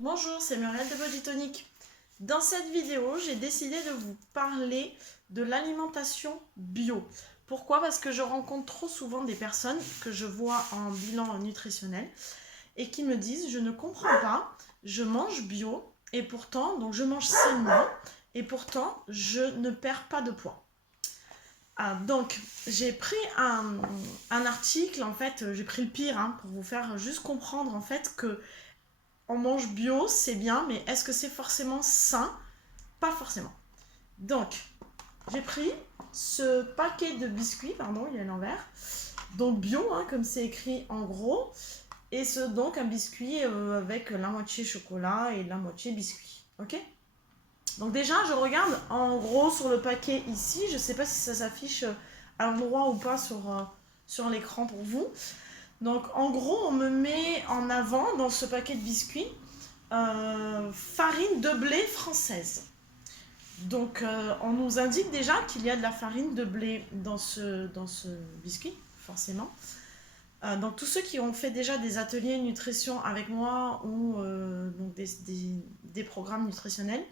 Bonjour, c'est Muriel de Body Tonic. Dans cette vidéo, j'ai décidé de vous parler de l'alimentation bio. Pourquoi? Parce que je rencontre trop souvent des personnes que je vois en bilan nutritionnel et qui me disent: je ne comprends pas, je mange bio et pourtant, donc je mange sainement et pourtant je ne perds pas de poids. Donc j'ai pris un article, en fait j'ai pris le pire pour vous faire juste comprendre en fait que on mange bio, c'est bien, mais est-ce que c'est forcément sain? Pas forcément. Donc, j'ai pris ce paquet de biscuits, pardon, il est à l'envers, donc bio, comme c'est écrit en gros, et donc un biscuit avec la moitié chocolat et la moitié biscuit, ok? Donc déjà, je regarde en gros sur le paquet ici, je sais pas si ça s'affiche à l'endroit ou pas sur l'écran pour vous. Donc en gros, on me met en avant dans ce paquet de biscuits farine de blé française. Donc on nous indique déjà qu'il y a de la farine de blé dans ce biscuit, forcément. Donc tous ceux qui ont fait déjà des ateliers nutrition avec moi ou donc des programmes nutritionnels,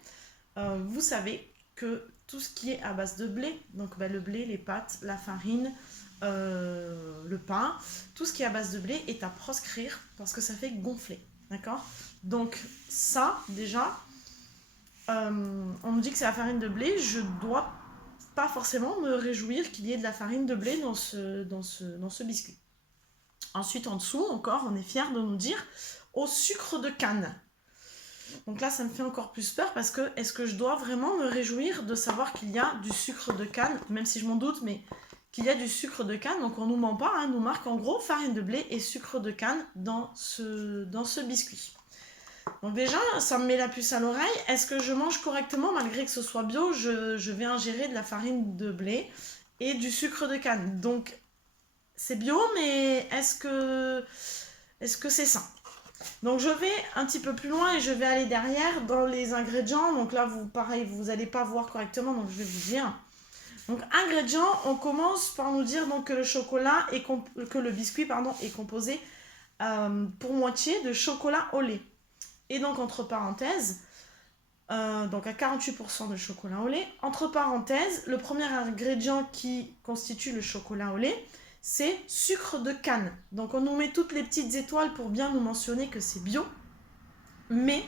vous savez que tout ce qui est à base de blé, donc le blé, les pâtes, la farine, le pain, tout ce qui est à base de blé est à proscrire parce que ça fait gonfler, d'accord? Donc ça, déjà, on me dit que c'est la farine de blé, je dois pas forcément me réjouir qu'il y ait de la farine de blé dans ce biscuit. Ensuite, en dessous, encore, on est fiers de nous dire au sucre de canne. Donc là, ça me fait encore plus peur parce que est-ce que je dois vraiment me réjouir de savoir qu'il y a du sucre de canne, même si je m'en doute, mais qu'il y a du sucre de canne, donc on nous ment pas, nous marque en gros farine de blé et sucre de canne dans ce biscuit. Donc déjà, ça me met la puce à l'oreille. Est-ce que je mange correctement malgré que ce soit bio? Je vais ingérer de la farine de blé et du sucre de canne. Donc c'est bio, mais est-ce que c'est sain? Donc je vais un petit peu plus loin et je vais aller derrière dans les ingrédients. Donc là, pareil, vous n'allez pas voir correctement, donc je vais vous dire. Donc ingrédients, on commence par nous dire donc, que le biscuit est composé pour moitié de chocolat au lait. Et donc entre parenthèses, donc à 48% de chocolat au lait. Entre parenthèses, le premier ingrédient qui constitue le chocolat au lait, c'est sucre de canne. Donc on nous met toutes les petites étoiles pour bien nous mentionner que c'est bio. Mais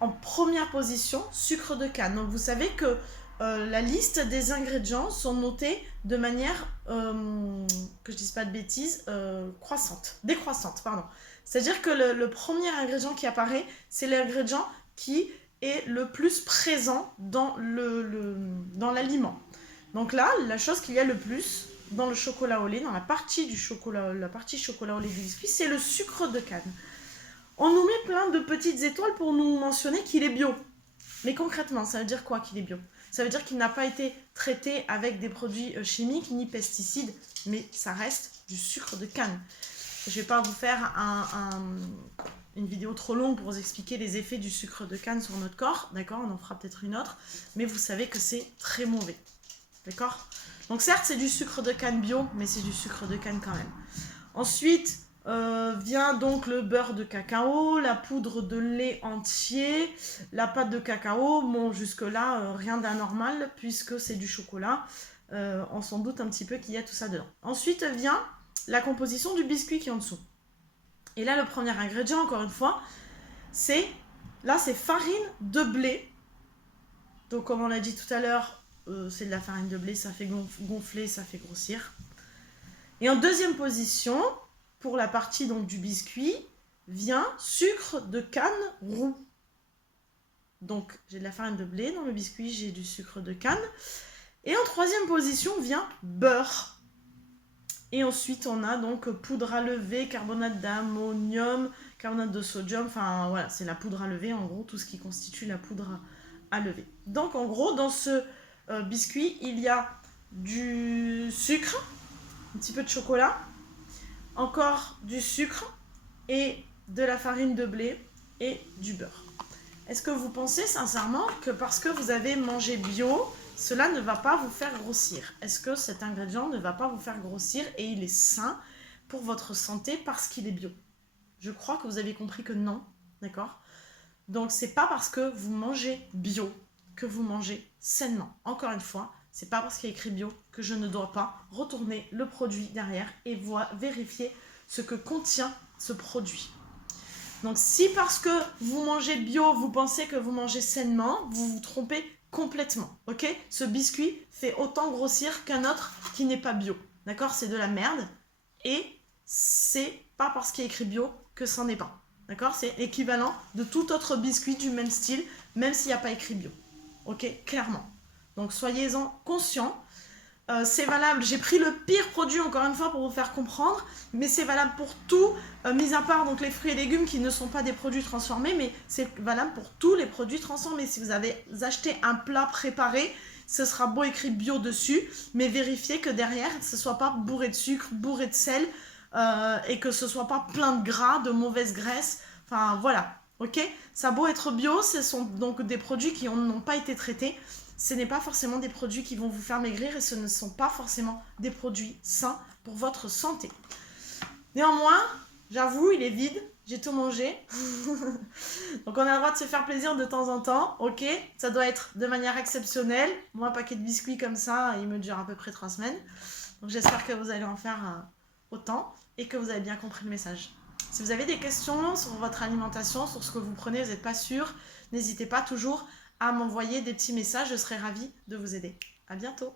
en première position, sucre de canne. Donc vous savez que la liste des ingrédients sont notés de manière, que je dise pas de bêtises, décroissante, pardon. C'est-à-dire que le premier ingrédient qui apparaît, c'est l'ingrédient qui est le plus présent dans l'aliment. Donc là, la chose qu'il y a le plus dans le chocolat au lait, dans la partie chocolat au lait du biscuit, c'est le sucre de canne. On nous met plein de petites étoiles pour nous mentionner qu'il est bio. Mais concrètement, ça veut dire quoi qu'il est bio? Ça veut dire qu'il n'a pas été traité avec des produits chimiques ni pesticides, mais ça reste du sucre de canne. Je ne vais pas vous faire une vidéo trop longue pour vous expliquer les effets du sucre de canne sur notre corps, d'accord? On en fera peut-être une autre, mais vous savez que c'est très mauvais, d'accord? Donc certes, c'est du sucre de canne bio, mais c'est du sucre de canne quand même. Ensuite, vient donc le beurre de cacao, la poudre de lait entier, la pâte de cacao. Bon, jusque-là, rien d'anormal puisque c'est du chocolat. On s'en doute un petit peu qu'il y a tout ça dedans. Ensuite vient la composition du biscuit qui est en dessous. Et là, le premier ingrédient, encore une fois, c'est farine de blé. Donc, comme on l'a dit tout à l'heure, c'est de la farine de blé, ça fait gonfler, ça fait grossir. Et en deuxième position, pour la partie donc du biscuit, vient sucre de canne roux. Donc j'ai de la farine de blé dans le biscuit, j'ai du sucre de canne. Et en troisième position vient beurre. Et ensuite on a donc poudre à lever, carbonate d'ammonium, carbonate de sodium, enfin voilà, c'est la poudre à lever en gros, tout ce qui constitue la poudre à lever. Donc en gros dans ce biscuit il y a du sucre, un petit peu de chocolat, encore du sucre et de la farine de blé et du beurre. Est-ce que vous pensez sincèrement que parce que vous avez mangé bio, cela ne va pas vous faire grossir? Est-ce que cet ingrédient ne va pas vous faire grossir et il est sain pour votre santé parce qu'il est bio? Je crois que vous avez compris que non, d'accord? Donc, c'est pas parce que vous mangez bio que vous mangez sainement. Encore une fois, c'est pas parce qu'il y a écrit bio que je ne dois pas retourner le produit derrière et vérifier ce que contient ce produit. Donc, si parce que vous mangez bio, vous pensez que vous mangez sainement, vous vous trompez complètement, ok? Ce biscuit fait autant grossir qu'un autre qui n'est pas bio, d'accord? C'est de la merde et c'est pas parce qu'il y a écrit bio que c'en est pas, d'accord? C'est équivalent de tout autre biscuit du même style, même s'il n'y a pas écrit bio, ok? Clairement. Donc, soyez-en conscients. C'est valable, j'ai pris le pire produit encore une fois pour vous faire comprendre, mais c'est valable pour tout, mis à part donc les fruits et légumes qui ne sont pas des produits transformés, mais c'est valable pour tous les produits transformés. Si vous avez acheté un plat préparé, ce sera beau écrit bio dessus, mais vérifiez que derrière ce soit pas bourré de sucre, bourré de sel, et que ce soit pas plein de gras, de mauvaise graisse, enfin voilà, ok? Ça a beau être bio, ce sont donc des produits qui n'ont pas été traités. Ce n'est pas forcément des produits qui vont vous faire maigrir et ce ne sont pas forcément des produits sains pour votre santé. Néanmoins, j'avoue, il est vide, j'ai tout mangé. Donc on a le droit de se faire plaisir de temps en temps, ok? Ça doit être de manière exceptionnelle. Moi, un paquet de biscuits comme ça, il me dure à peu près 3 semaines. Donc j'espère que vous allez en faire autant et que vous avez bien compris le message. Si vous avez des questions sur votre alimentation, sur ce que vous prenez, vous n'êtes pas sûr, n'hésitez pas toujours à m'envoyer des petits messages, je serai ravie de vous aider. À bientôt!